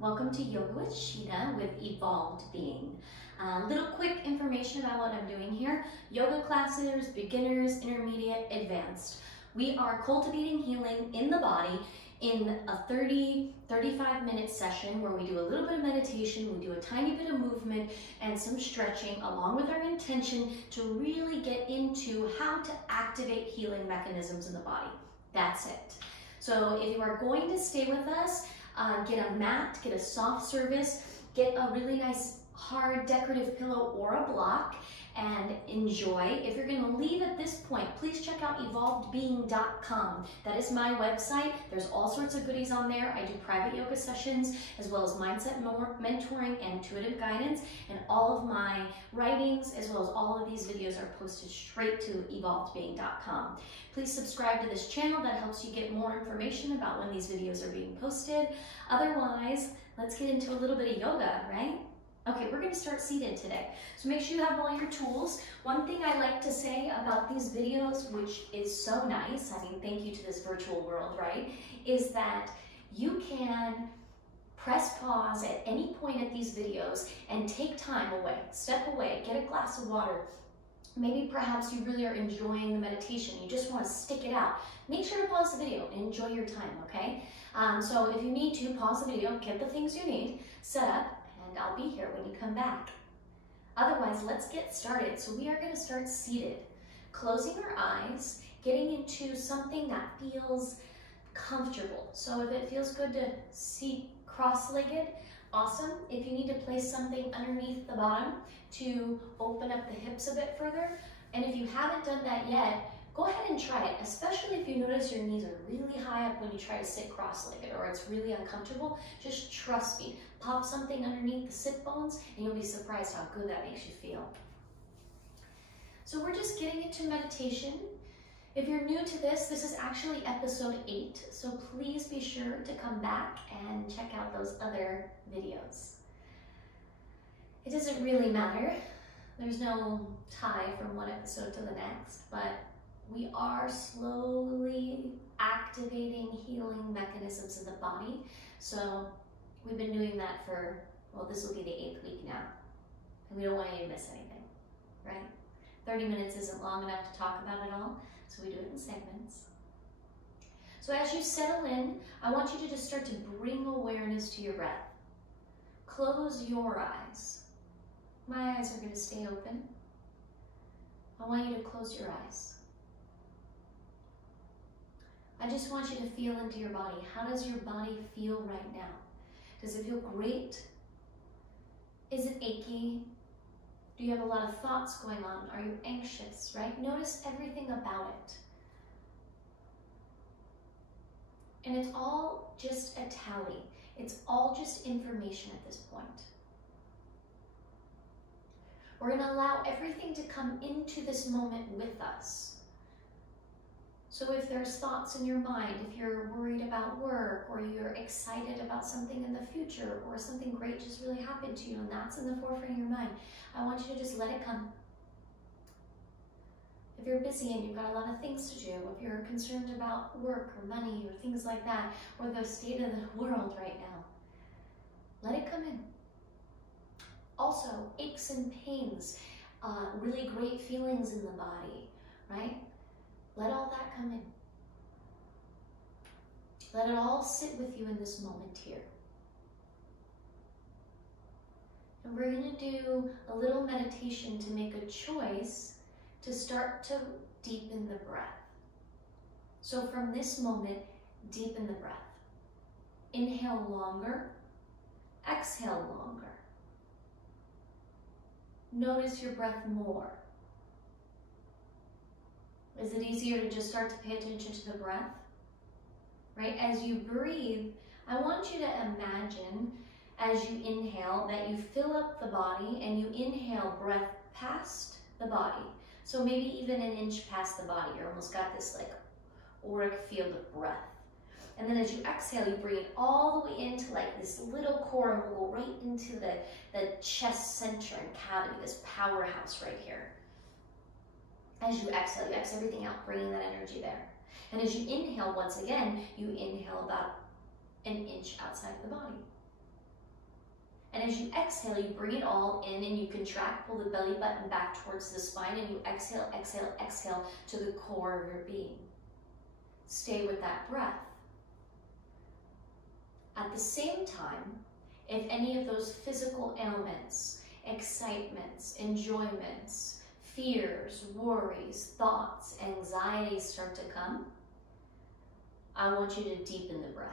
Welcome to Yoga with Sheena with Evolved Being. Little quick information about what I'm doing here. Yoga classes, beginners, intermediate, advanced. We are cultivating healing in the body in a 35 minute session where we do a little bit of meditation, we do a tiny bit of movement and some stretching along with our intention to really get into how to activate healing mechanisms in the body. That's it. So if you are going to stay with us, get a mat, get a soft surface, get a really nice hard decorative pillow or a block and enjoy. If you're going to leave at this point, please check out evolvedbeing.com. That is my website. There's all sorts of goodies on there. I do private yoga sessions as well as mindset mentoring and intuitive guidance, and all of my writings as well as all of these videos are posted straight to evolvedbeing.com. Please subscribe to this channel. That helps you get more information about when these videos are being posted. Otherwise, let's get into a little bit of yoga, right? Okay, we're going to start seated today. So make sure you have all your tools. One thing I like to say about these videos, which is so nice, I mean, thank you to this virtual world, right, is that you can press pause at any point at these videos and take time away, step away, get a glass of water. Maybe perhaps you really are enjoying the meditation. You just want to stick it out. Make sure to pause the video and enjoy your time, okay? So if you need to, pause the video, get the things you need, set up, and I'll be here when you come back. Otherwise, let's get started. So we are going to start seated, closing our eyes, getting into something that feels comfortable. So if it feels good to sit cross-legged, awesome. If you need to place something underneath the bottom to open up the hips a bit further, and if you haven't done that yet, go ahead and try it, especially if you notice your knees are really high up when you try to sit cross-legged or it's really uncomfortable. Just trust me. Pop something underneath the sit bones and you'll be surprised how good that makes you feel. So we're just getting into meditation. If you're new to this is actually episode 8, so please be sure to come back and check out those other videos. It doesn't really matter. There's no tie from one episode to the next, but we are slowly activating healing mechanisms in the body. So we've been doing that for, well, this will be the 8th week now. And we don't want you to miss anything, right? 30 minutes isn't long enough to talk about it all, so we do it in segments. So as you settle in, I want you to just start to bring awareness to your breath. Close your eyes. My eyes are going to stay open. I want you to close your eyes. I just want you to feel into your body. How does your body feel right now? Does it feel great? Is it achy? Do you have a lot of thoughts going on? Are you anxious, right? Notice everything about it. And it's all just a tally. It's all just information at this point. We're going to allow everything to come into this moment with us. So if there's thoughts in your mind, if you're worried about work or you're excited about something in the future or something great just really happened to you and that's in the forefront of your mind, I want you to just let it come. If you're busy and you've got a lot of things to do, if you're concerned about work or money or things like that, or the state of the world right now, let it come in. Also, aches and pains, really great feelings in the body, right? Let all that come in. Let it all sit with you in this moment here. And we're going to do a little meditation to make a choice to start to deepen the breath. So from this moment, deepen the breath. Inhale longer, exhale longer. Notice your breath more. Is it easier to just start to pay attention to the breath? Right? As you breathe, I want you to imagine as you inhale that you fill up the body and you inhale breath past the body. So maybe even an inch past the body. You're almost got this like auric field of breath. And then as you exhale, you bring it all the way into like this little core and we'll go right into the chest center and cavity, this powerhouse right here. As you exhale everything out, bringing that energy there. And as you inhale, once again, you inhale about an inch outside of the body. And as you exhale, you bring it all in and you contract, pull the belly button back towards the spine, and you exhale, exhale, exhale to the core of your being. Stay with that breath. At the same time, if any of those physical ailments, excitements, enjoyments, fears, worries, thoughts, anxieties start to come, I want you to deepen the breath.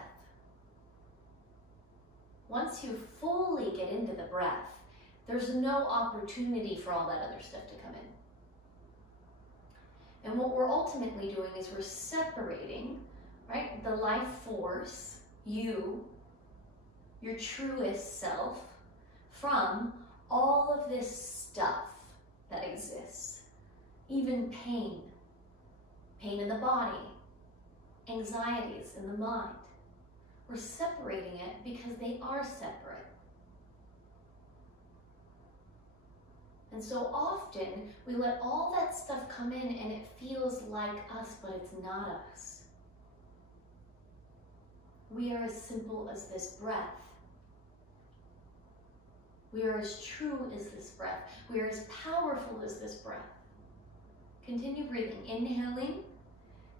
Once you fully get into the breath, there's no opportunity for all that other stuff to come in. And what we're ultimately doing is we're separating, right, the life force, you, your truest self, from all of this stuff that exists. Even pain in the body, anxieties in the mind. We're separating it because they are separate. And so often we let all that stuff come in and it feels like us, but it's not us. We are as simple as this breath. We are as true as this breath. We are as powerful as this breath. Continue breathing. Inhaling.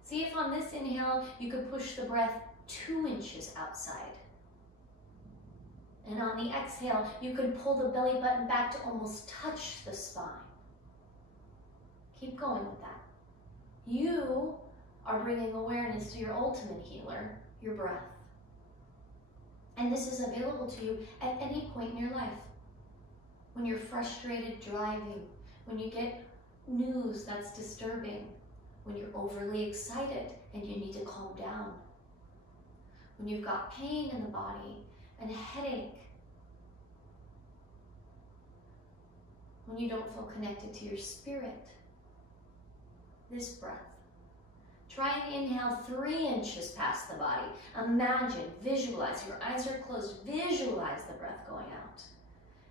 See if on this inhale you could push the breath 2 inches outside. And on the exhale, you could pull the belly button back to almost touch the spine. Keep going with that. You are bringing awareness to your ultimate healer, your breath. And this is available to you at any point in your life. When you're frustrated driving, when you get news that's disturbing, when you're overly excited and you need to calm down, when you've got pain in the body and a headache, when you don't feel connected to your spirit. This breath. Try and inhale 3 inches past the body. Imagine, visualize, your eyes are closed, visualize the breath going out.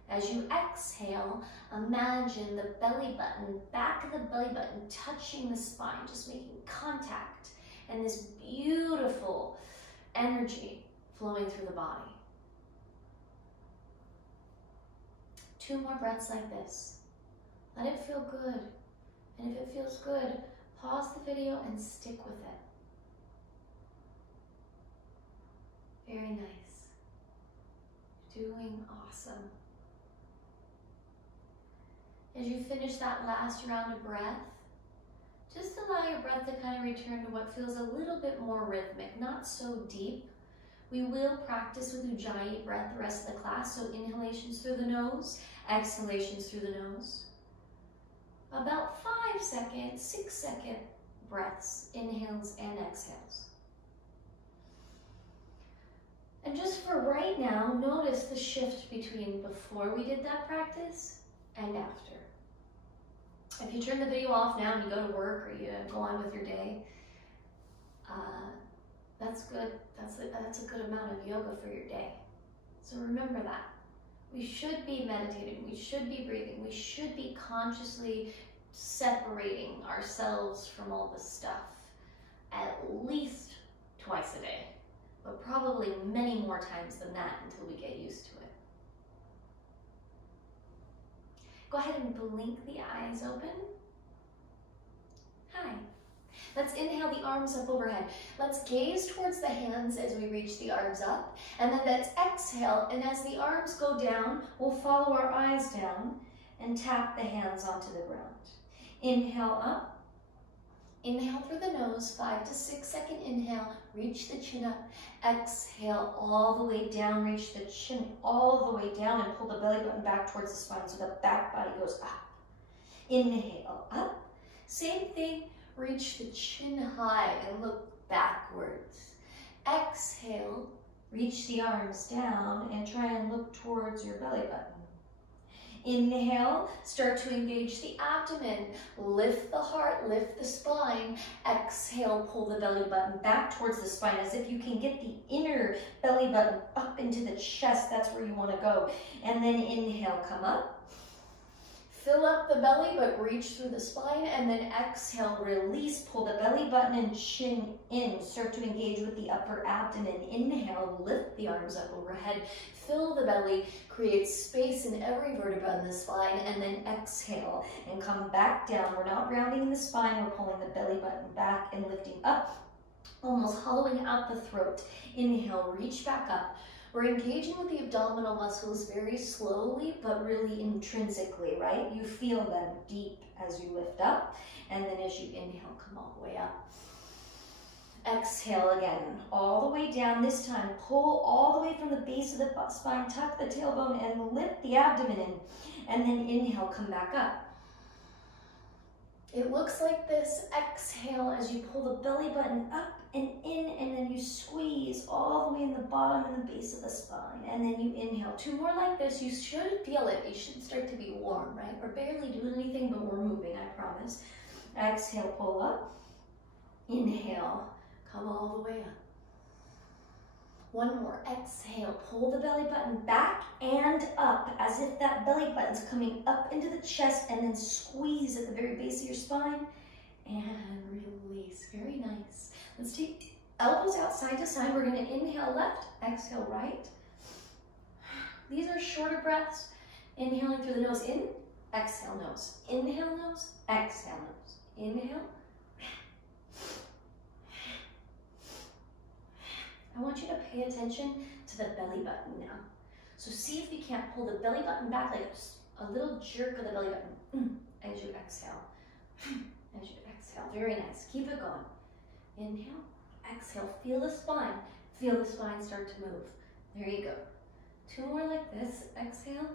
As you exhale, imagine the belly button, back of the belly button touching the spine, just making contact, and this beautiful energy flowing through the body. 2 more breaths like this. Let it feel good. And if it feels good, pause the video and stick with it. Very nice. You're doing awesome. As you finish that last round of breath, just allow your breath to kind of return to what feels a little bit more rhythmic, not so deep. We will practice with Ujjayi breath the rest of the class, so inhalations through the nose, exhalations through the nose. About 5 second, 6 second breaths, inhales and exhales. And just for right now, notice the shift between before we did that practice and after. If you turn the video off now and you go to work or you go on with your day, that's good. That's a good amount of yoga for your day. So remember that. We should be meditating, we should be breathing, we should be consciously separating ourselves from all this stuff at least twice a day, but probably many more times than that until we get used to it. Go ahead and blink the eyes open. Hi. Let's inhale the arms up overhead. Let's gaze towards the hands as we reach the arms up. And then let's exhale, and as the arms go down, we'll follow our eyes down and tap the hands onto the ground. Inhale up. Inhale through the nose, 5 to 6 second inhale, reach the chin up. Exhale all the way down, reach the chin all the way down and pull the belly button back towards the spine so the back body goes up. Inhale up. Same thing, reach the chin high and look backwards. Exhale, reach the arms down and try and look towards your belly button. Inhale, start to engage the abdomen, lift the heart, lift the spine. Exhale, pull the belly button back towards the spine as if you can get the inner belly button up into the chest. That's where you want to go. And then inhale, come up. Fill up the belly, but reach through the spine, and then exhale, release, pull the belly button and chin in. Start to engage with the upper abdomen. Inhale, lift the arms up overhead, fill the belly, create space in every vertebra in the spine, and then exhale and come back down. We're not rounding the spine, we're pulling the belly button back and lifting up, almost hollowing out the throat. Inhale, reach back up. We're engaging with the abdominal muscles very slowly, but really intrinsically, right? You feel them deep as you lift up, and then as you inhale, come all the way up. Exhale again, all the way down. This time, pull all the way from the base of the spine, tuck the tailbone, and lift the abdomen in. And then inhale, come back up. It looks like this. Exhale as you pull the belly button up and in, and then you squeeze all the way in the bottom and the base of the spine. And then you inhale. 2 more like this. You should feel it. You should start to be warm, right? We're barely doing anything, but we're moving, I promise. Exhale, pull up. Inhale, come all the way up. 1 more. Exhale, pull the belly button back and up as if that belly button's coming up into the chest, and then squeeze at the very base of your spine and release. Very nice. Let's take elbows out side to side. We're going to inhale left, exhale right. These are shorter breaths. Inhaling through the nose in, exhale nose. Inhale nose, exhale nose. Inhale. I want you to pay attention to the belly button now. So see if you can't pull the belly button back, like a little jerk of the belly button as you exhale. As you exhale. Very nice. Keep it going. Inhale, exhale. Feel the spine. Feel the spine start to move. There you go. 2 more like this. Exhale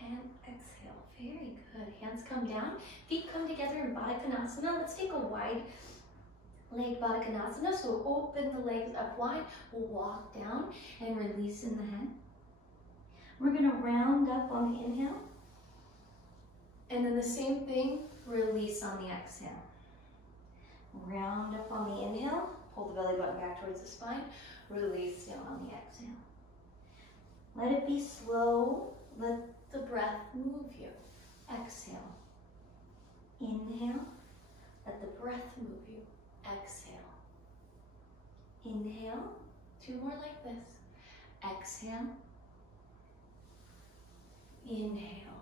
and exhale. Very good. Hands come down. Feet come together in Baddha Konasana. Let's take a wide leg Baddha Konasana, so open the legs up wide. We'll walk down and release in the head. We're going to round up on the inhale. And then the same thing, release on the exhale. Round up on the inhale, pull the belly button back towards the spine, release down on the exhale. Let it be slow. Let the breath move you. Exhale. Inhale. Let the breath move you. Exhale. Inhale. 2 more like this. Exhale. Inhale.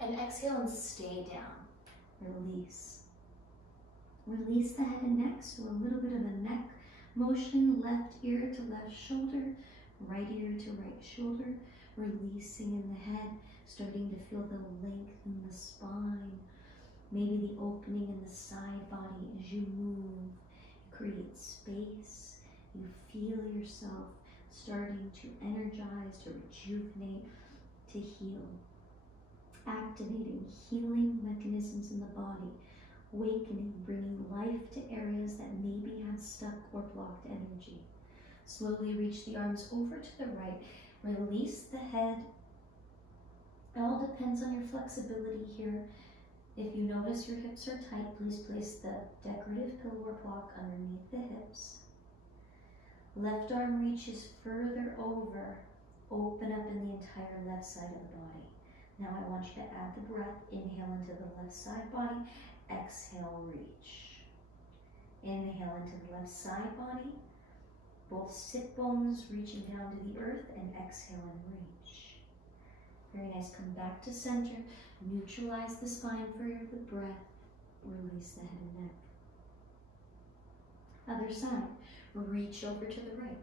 And exhale and stay down. Release. Release the head and neck, so a little bit of a neck motion, left ear to left shoulder, right ear to right shoulder, releasing in the head, starting to feel the length in the spine, maybe the opening in the side body as you move. Create space. You feel yourself starting to energize, to rejuvenate, to heal. Activating healing mechanisms in the body, awakening, bringing life to areas that maybe have stuck or blocked energy. Slowly reach the arms over to the right. Release the head. It all depends on your flexibility here. If you notice your hips are tight, please place the decorative pillow or block underneath the hips. Left arm reaches further over. Open up in the entire left side of the body. Now I want you to add the breath. Inhale into the left side body. Exhale, reach. Inhale into the left side body. Both sit bones reaching down to the earth, and exhale and reach. Very nice. Come back to center. Neutralize the spine for the breath. Release the head and neck. Other side. Reach over to the right.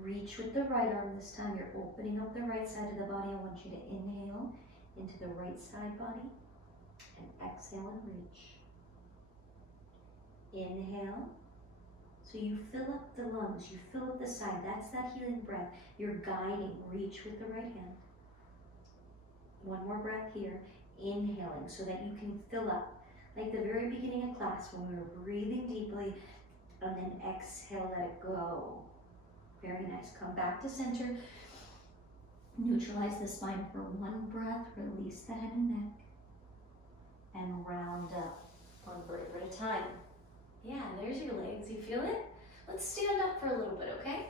Reach with the right arm this time. You're opening up the right side of the body. I want you to inhale into the right side body and exhale and reach. Inhale. So you fill up the lungs, you fill up the side. That's that healing breath. You're guiding. Reach with the right hand. 1 more breath here. Inhaling so that you can fill up. Like the very beginning of class when we were breathing deeply, and then exhale, let it go. Very nice. Come back to center. Neutralize the spine for 1 breath. Release the head and neck. And round up 1 vertebra at a time. Yeah, there's your legs. You feel it? Let's stand up for a little bit, okay?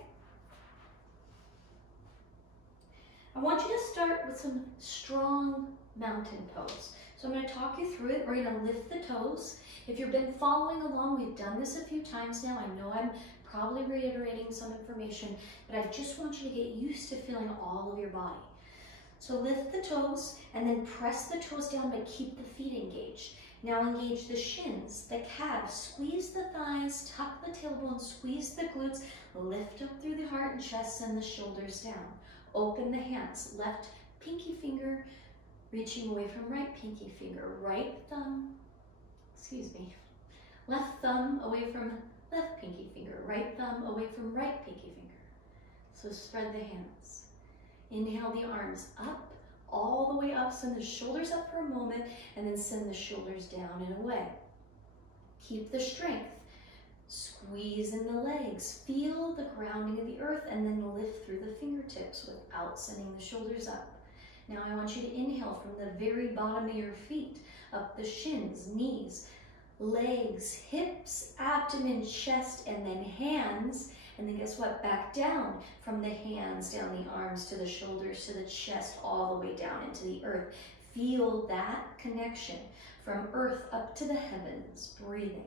I want you to start start with some strong mountain pose. So I'm going to talk you through it. We're going to lift the toes. If you've been following along, we've done this a few times now. I know I'm probably reiterating some information, but I just want you to get used to feeling all of your body. So lift the toes and then press the toes down, but keep the feet engaged. Now engage the shins, the calves, squeeze the thighs, tuck the tailbone, squeeze the glutes, lift up through the heart and chest, send the shoulders down. Open the hands, left pinky finger reaching away from right pinky finger, right thumb, left thumb away from left pinky finger, right thumb away from right pinky finger. So spread the hands. Inhale the arms up, all the way up, send the shoulders up for a moment, and then send the shoulders down and away. Keep the strength. Squeeze in the legs. Feel the grounding of the earth, and then lift through the fingertips without sending the shoulders up. Now I want you to inhale from the very bottom of your feet, up the shins, knees, legs, hips, abdomen, chest, and then hands. And then guess what? Back down from the hands, down the arms, to the shoulders, to the chest, all the way down into the earth. Feel that connection from earth up to the heavens, breathing.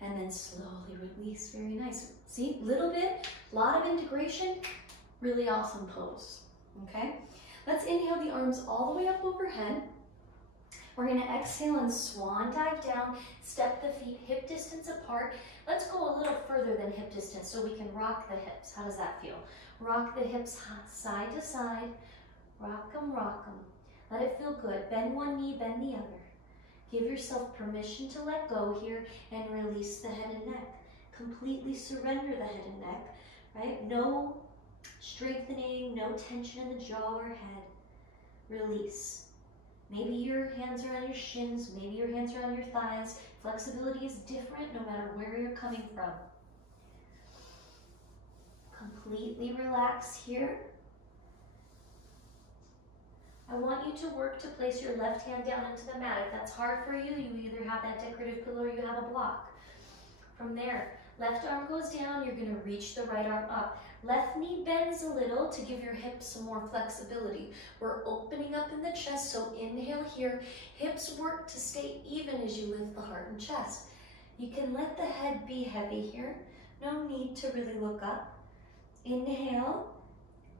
And then slowly release, very nice. See, little bit, lot of integration, really awesome pose, okay? Let's inhale the arms all the way up overhead. We're gonna exhale and swan dive down, step the feet hip distance apart. Let's go a little further than hip distance so we can rock the hips. How does that feel? Rock the hips side to side, rock them, rock them. Let it feel good. Bend one knee, bend the other. Give yourself permission to let go here and release the head and neck. Completely surrender the head and neck, right? No strengthening, no tension in the jaw or head. Release. Maybe your hands are on your shins, maybe your hands are on your thighs. Flexibility is different no matter where you're coming from. Completely relax here. I want you to work to place your left hand down into the mat. If that's hard for you, you either have that decorative pillow or you have a block. From there, left arm goes down, you're gonna reach the right arm up. Left knee bends a little to give your hips some more flexibility. We're opening up in the chest, so inhale here. Hips work to stay even as you lift the heart and chest. You can let the head be heavy here. No need to really look up. Inhale,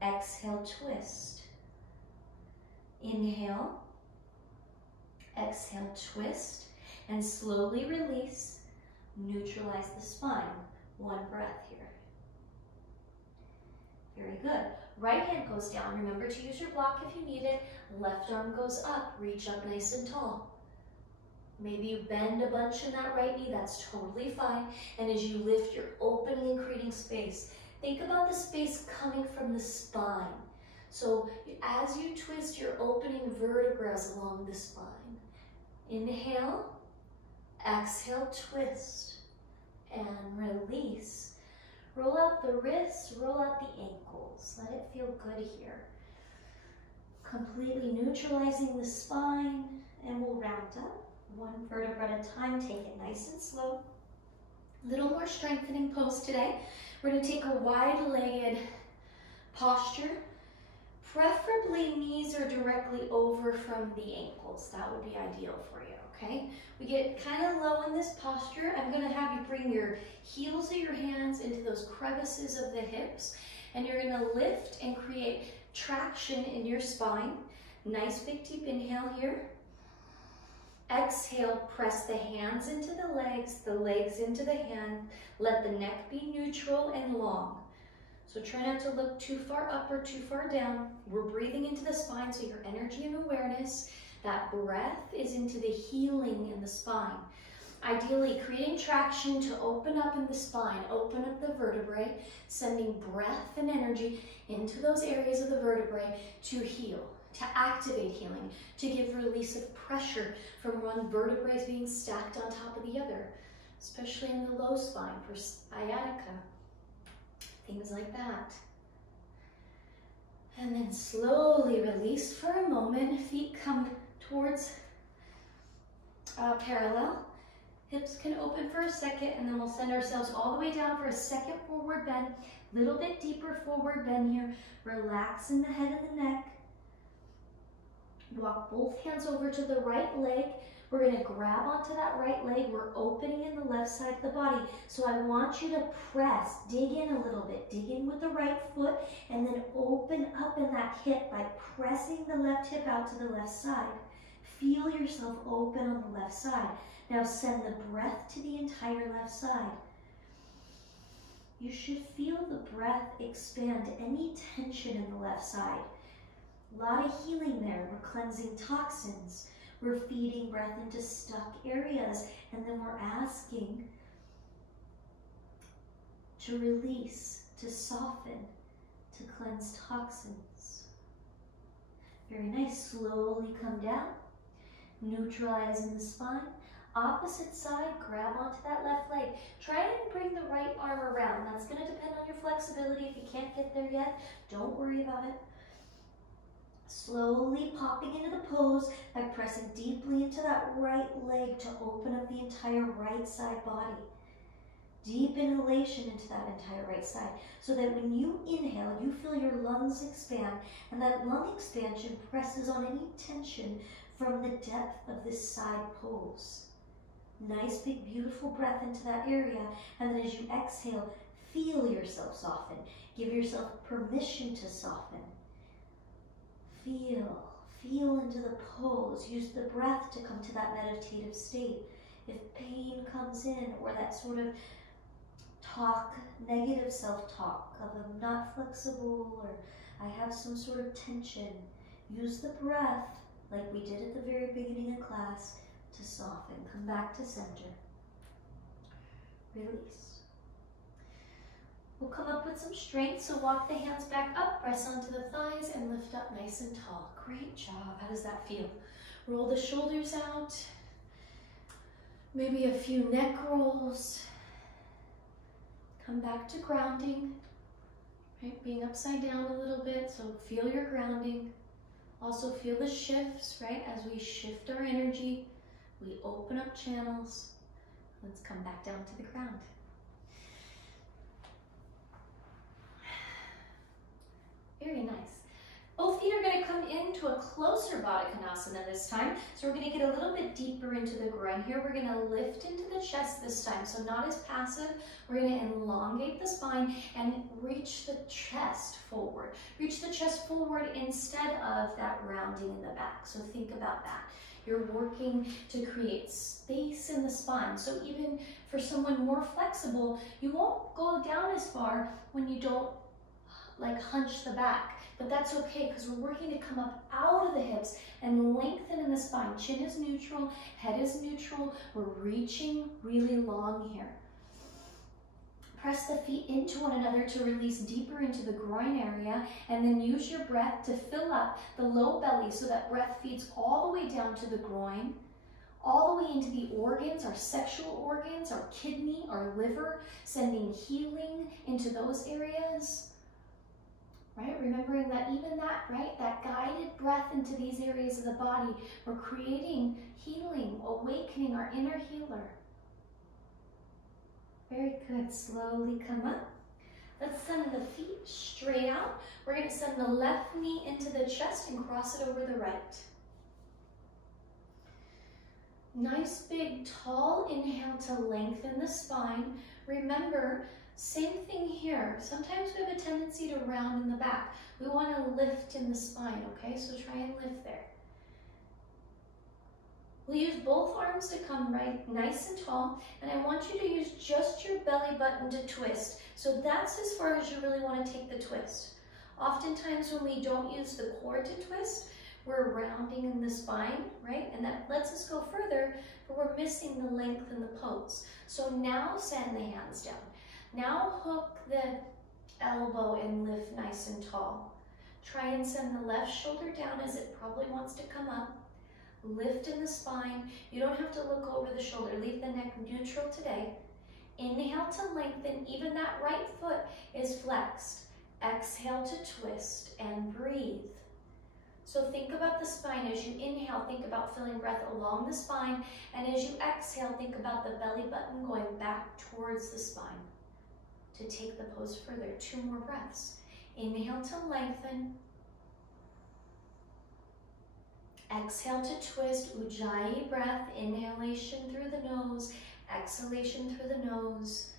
exhale, twist. Inhale, exhale, twist, and slowly release. Neutralize the spine. One breath here. Very good. Right hand goes down. Remember to use your block if you need it. Left arm goes up. Reach up nice and tall. Maybe you bend a bunch in that right knee. That's totally fine. And as you lift, you're opening and creating space. Think about the space coming from the spine. So as you twist, you're opening vertebrae along the spine. Inhale, exhale, twist, and release. Roll out the wrists, roll out the ankles. Let it feel good here. Completely neutralizing the spine, and we'll round up. One vertebra at a time, take it nice and slow. A little more strengthening pose today. We're gonna take a wide-legged posture. Preferably knees are directly over from the ankles. That would be ideal for you, okay? We get kind of low in this posture. I'm gonna have you bring your heels of your hands into those crevices of the hips, and you're gonna lift and create traction in your spine. Nice big deep inhale here. Exhale, press the hands into the legs into the hand. Let the neck be neutral and long. So try not to look too far up or too far down. We're breathing into the spine, so your energy and awareness, that breath is into the healing in the spine. Ideally, creating traction to open up in the spine, open up the vertebrae, sending breath and energy into those areas of the vertebrae to heal, to activate healing, to give release of pressure from one vertebrae being stacked on top of the other, especially in the low spine for sciatica. Things like that. And then slowly release for a moment. Feet come towards parallel. Hips can open for a second, and then we'll send ourselves all the way down for a second forward bend. Little bit deeper forward bend here. Relax in the head and the neck. Walk both hands over to the right leg. We're going to grab onto that right leg. We're opening in the left side of the body. So I want you to press, dig in a little bit. Dig in with the right foot and then open up in that hip by pressing the left hip out to the left side. Feel yourself open on the left side. Now send the breath to the entire left side. You should feel the breath expand any tension in the left side. A lot of healing there. We're cleansing toxins. We're feeding breath into stuck areas, and then we're asking to release, to soften, to cleanse toxins. Very nice. Slowly come down, neutralizing the spine. Opposite side, grab onto that left leg. Try and bring the right arm around. That's going to depend on your flexibility. If you can't get there yet, don't worry about it. Slowly popping into the pose by pressing deeply into that right leg to open up the entire right side body. Deep inhalation into that entire right side, so that when you inhale, you feel your lungs expand, and that lung expansion presses on any tension from the depth of this side pose. Nice, big, beautiful breath into that area, and then as you exhale, feel yourself soften. Give yourself permission to soften. Feel into the pose. Use the breath to come to that meditative state. If pain comes in, or that sort of talk, negative self-talk of I'm not flexible, or I have some sort of tension, use the breath like we did at the very beginning of class to soften. Come back to center. Release. We'll come up with some strength, so walk the hands back up, press onto the thighs, and lift up nice and tall. Great job. How does that feel? Roll the shoulders out. Maybe a few neck rolls. Come back to grounding, right? Being upside down a little bit, so feel your grounding. Also feel the shifts, right? As we shift our energy, we open up channels. Let's come back down to the ground. Very nice. Both feet are going to come into a closer Baddha Konasana this time. So we're going to get a little bit deeper into the groin here. We're going to lift into the chest this time. So not as passive. We're going to elongate the spine and reach the chest forward. Reach the chest forward instead of that rounding in the back. So think about that. You're working to create space in the spine. So even for someone more flexible, you won't go down as far when you don't like hunch the back, but that's okay because we're working to come up out of the hips and lengthen in the spine. Chin is neutral, head is neutral. We're reaching really long here. Press the feet into one another to release deeper into the groin area, and then use your breath to fill up the low belly so that breath feeds all the way down to the groin, all the way into the organs, our sexual organs, our kidney, our liver, sending healing into those areas. Right? Remembering that even that, right, that guided breath into these areas of the body, we're creating healing, awakening our inner healer. Very good. Slowly come up. Let's send the feet straight out. We're going to send the left knee into the chest and cross it over the right. Nice, big, tall inhale to lengthen the spine. Remember, same thing here. Sometimes we have a tendency to round in the back. We want to lift in the spine, okay? So try and lift there. We'll use both arms to come right nice and tall, and I want you to use just your belly button to twist. So that's as far as you really want to take the twist. Oftentimes when we don't use the core to twist, we're rounding in the spine, right? And that lets us go further, but we're missing the length in the pose. So now send the hands down. Now hook the elbow and lift nice and tall. Try and send the left shoulder down as it probably wants to come up. Lift in the spine. You don't have to look over the shoulder. Leave the neck neutral today. Inhale to lengthen. Even that right foot is flexed. Exhale to twist and breathe. So think about the spine. As you inhale, think about feeling breath along the spine. And as you exhale, think about the belly button going back towards the spine. To take the pose further, 2 more breaths. Inhale to lengthen. Exhale to twist, Ujjayi breath, inhalation through the nose, exhalation through the nose.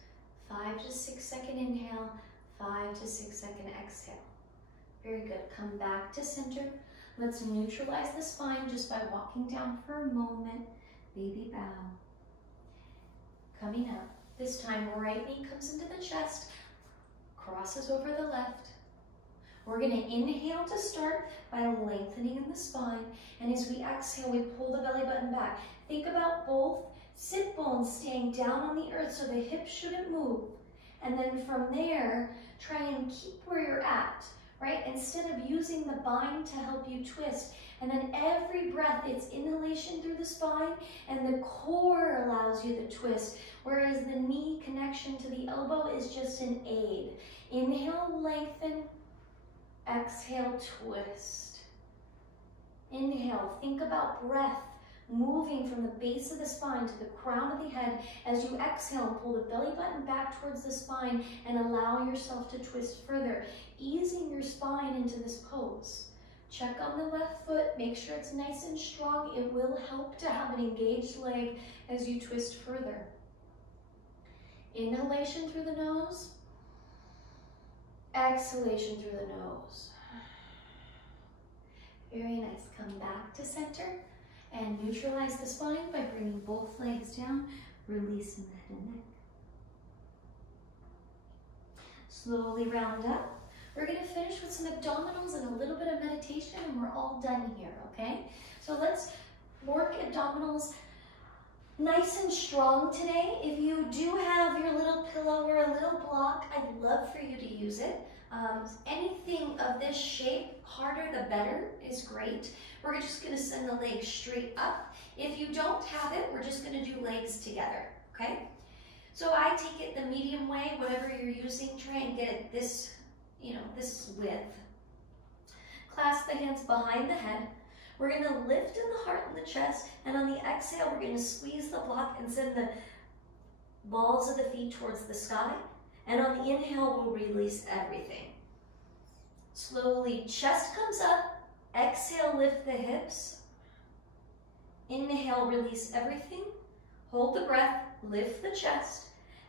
5 to 6 second inhale, 5 to 6 second exhale. Very good. Come back to center. Let's neutralize the spine just by walking down for a moment. Baby bow. Coming up. This time, right knee comes into the chest, crosses over the left. We're going to inhale to start by lengthening in the spine. And as we exhale, we pull the belly button back. Think about both sit bones staying down on the earth so the hips shouldn't move. And then from there, try and keep where you're at, right? Instead of using the bind to help you twist. And then every breath, it's inhalation through the spine and the core allows you the twist. Whereas the knee connection to the elbow is just an aid. Inhale, lengthen. Exhale, twist. Inhale, think about breath moving from the base of the spine to the crown of the head. As you exhale, pull the belly button back towards the spine and allow yourself to twist further, easing your spine into this pose. Check on the left foot, make sure it's nice and strong. It will help to have an engaged leg as you twist further. Inhalation through the nose, exhalation through the nose. Very nice. Come back to center and neutralize the spine by bringing both legs down, releasing the head and neck. Slowly round up. We're going to finish with some abdominals and a little bit of meditation, and we're all done here, okay? So let's work abdominals nice and strong today. If you do have your little pillow or a little block, I'd love for you to use it. Anything of this shape, harder the better, is great. We're just going to send the legs straight up. If you don't have it, we're just going to do legs together, okay? So I take it the medium way, whatever you're using, try and get it this, this width. Clasp the hands behind the head. We're going to lift in the heart and the chest, and on the exhale, we're going to squeeze the block and send the balls of the feet towards the sky. And on the inhale, we'll release everything. Slowly, chest comes up. Exhale, lift the hips. Inhale, release everything. Hold the breath, lift the chest.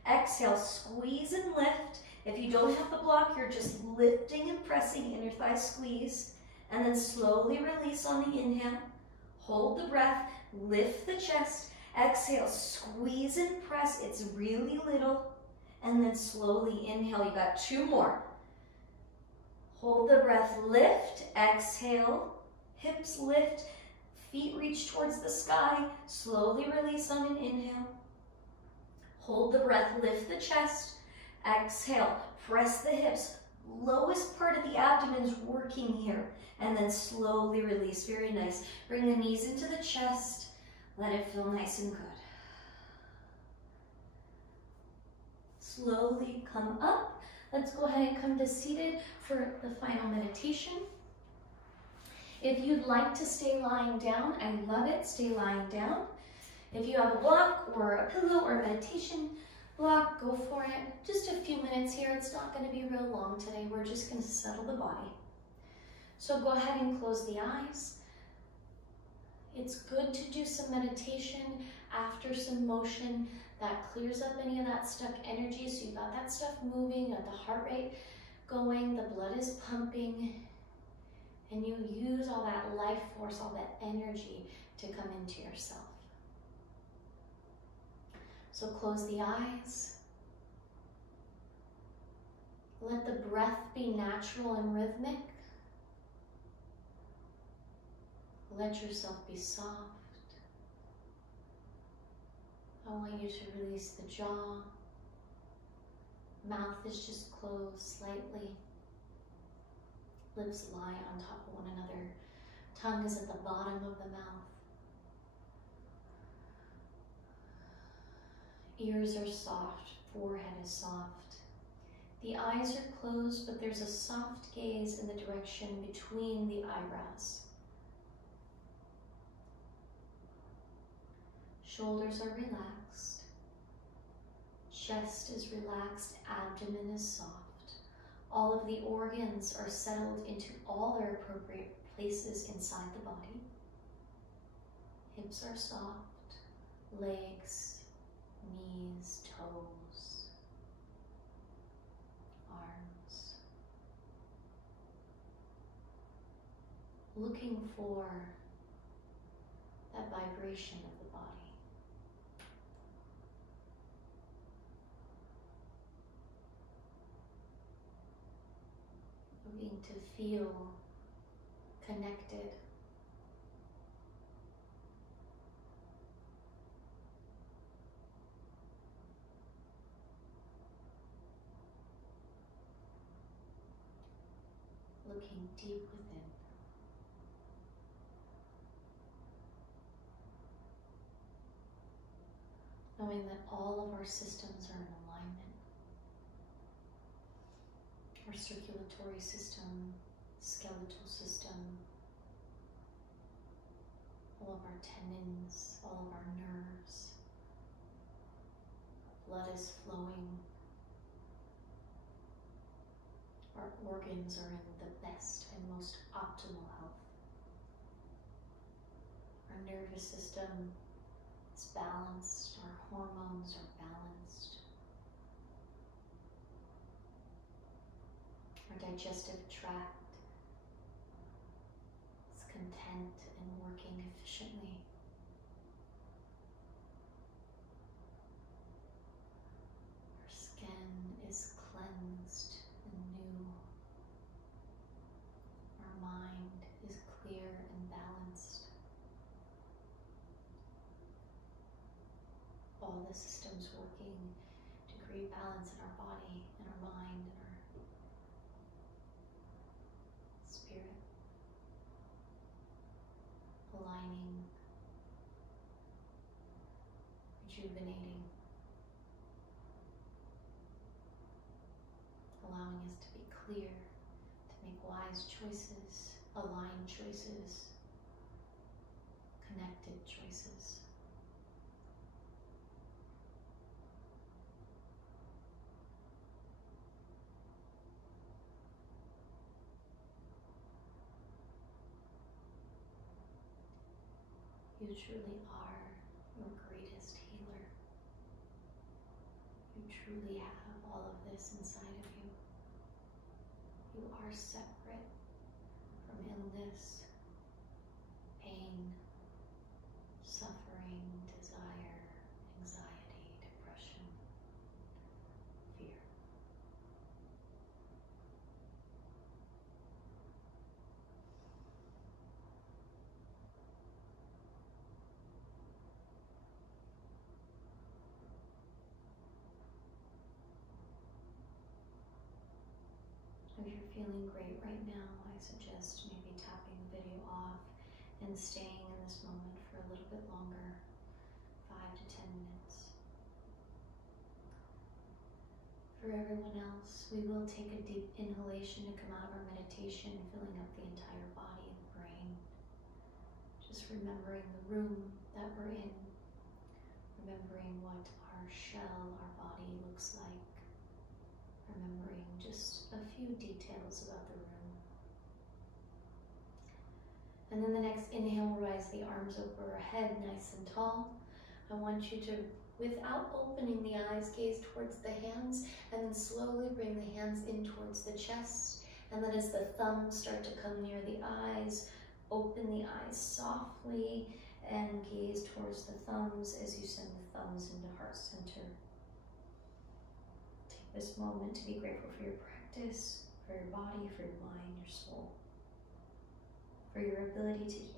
Exhale, squeeze and lift. If you don't have the block, you're just lifting and pressing inner thigh squeeze. And then slowly release on the inhale. Hold the breath, lift the chest. Exhale, squeeze and press. It's really little. And then slowly inhale. You got 2 more. Hold the breath, lift, exhale, hips lift, feet reach towards the sky. Slowly release on an inhale. Hold the breath, lift the chest. Exhale, press the hips. Lowest part of the abdomen is working here. And then slowly release, very nice. Bring the knees into the chest. Let it feel nice and good. Slowly come up. Let's go ahead and come to seated for the final meditation. If you'd like to stay lying down, I love it, stay lying down. If you have a block or a pillow or a meditation block, go for it. Just a few minutes here. It's not going to be real long today. We're just going to settle the body. So go ahead and close the eyes. It's good to do some meditation after some motion that clears up any of that stuck energy. So you got that stuff moving, got the heart rate going, the blood is pumping, and you use all that life force, all that energy to come into yourself. So close the eyes. Let the breath be natural and rhythmic. Let yourself be soft. I want you to release the jaw. Mouth is just closed slightly. Lips lie on top of one another. Tongue is at the bottom of the mouth. Ears are soft. Forehead is soft. The eyes are closed, but there's a soft gaze in the direction between the eyebrows. Shoulders are relaxed. Chest is relaxed. Abdomen is soft. All of the organs are settled into all their appropriate places inside the body. Hips are soft, legs, knees, toes, arms. Looking for that vibration of the body. Looking to feel connected. Looking deep within. Knowing that all of our systems are in alignment. Our circulatory system, skeletal system, all of our tendons, all of our nerves. Blood is flowing. Our organs are in the best and most optimal health. Our nervous system is balanced. Our hormones are balanced. Our digestive tract is content and working efficiently. Our skin is cleansed and new. Our mind is clear and balanced. All the systems working to create balance in our body, in our mind, in our spirit. Aligning, rejuvenating, allowing us to be clear, to make wise choices, aligned choices, connected choices. You truly are your greatest healer. You truly have all of this inside of you. You are separate from illness, pain, suffering, desire, anxiety, depression, fear. If you're feeling great right now, I suggest maybe tapping the video off and staying in this moment for a little bit longer, 5 to 10 minutes. For everyone else, we will take a deep inhalation to come out of our meditation, filling up the entire body and brain. Just remembering the room that we're in, remembering what our shell, our body looks like, remembering just a few details about the room. And then the next inhale, rise the arms overhead, nice and tall. I want you to, without opening the eyes, gaze towards the hands, and then slowly bring the hands in towards the chest. And then as the thumbs start to come near the eyes, open the eyes softly and gaze towards the thumbs as you send the thumbs into heart center. This moment to be grateful for your practice, for your body, for your mind, your soul, for your ability to heal.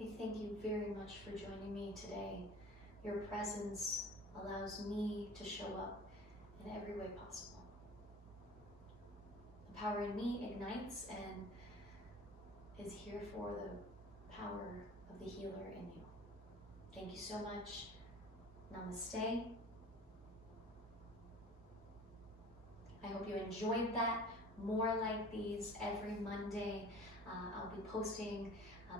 I thank you very much for joining me today. Your presence allows me to show up in every way possible. The power in me ignites and is here for the power of the healer in you. Thank you so much. Namaste. I hope you enjoyed that. More like these every Monday. I'll be posting.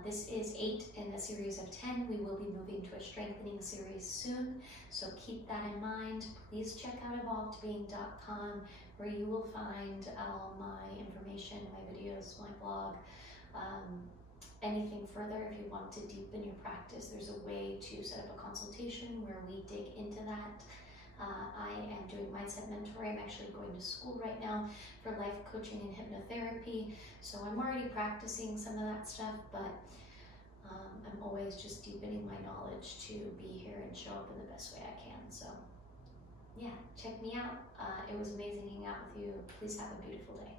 This is 8 in a series of 10. We will be moving to a strengthening series soon, so keep that in mind. Please check out evolvedbeing.com, where you will find all my information, my videos, my blog, anything further, if you want to deepen your practice, there's a way to set up a consultation where we dig into that. I am doing mindset mentoring. I'm actually going to school right now for life coaching and hypnotherapy. So I'm already practicing some of that stuff, but I'm always just deepening my knowledge to be here and show up in the best way I can. So yeah, check me out. It was amazing hanging out with you. Please have a beautiful day.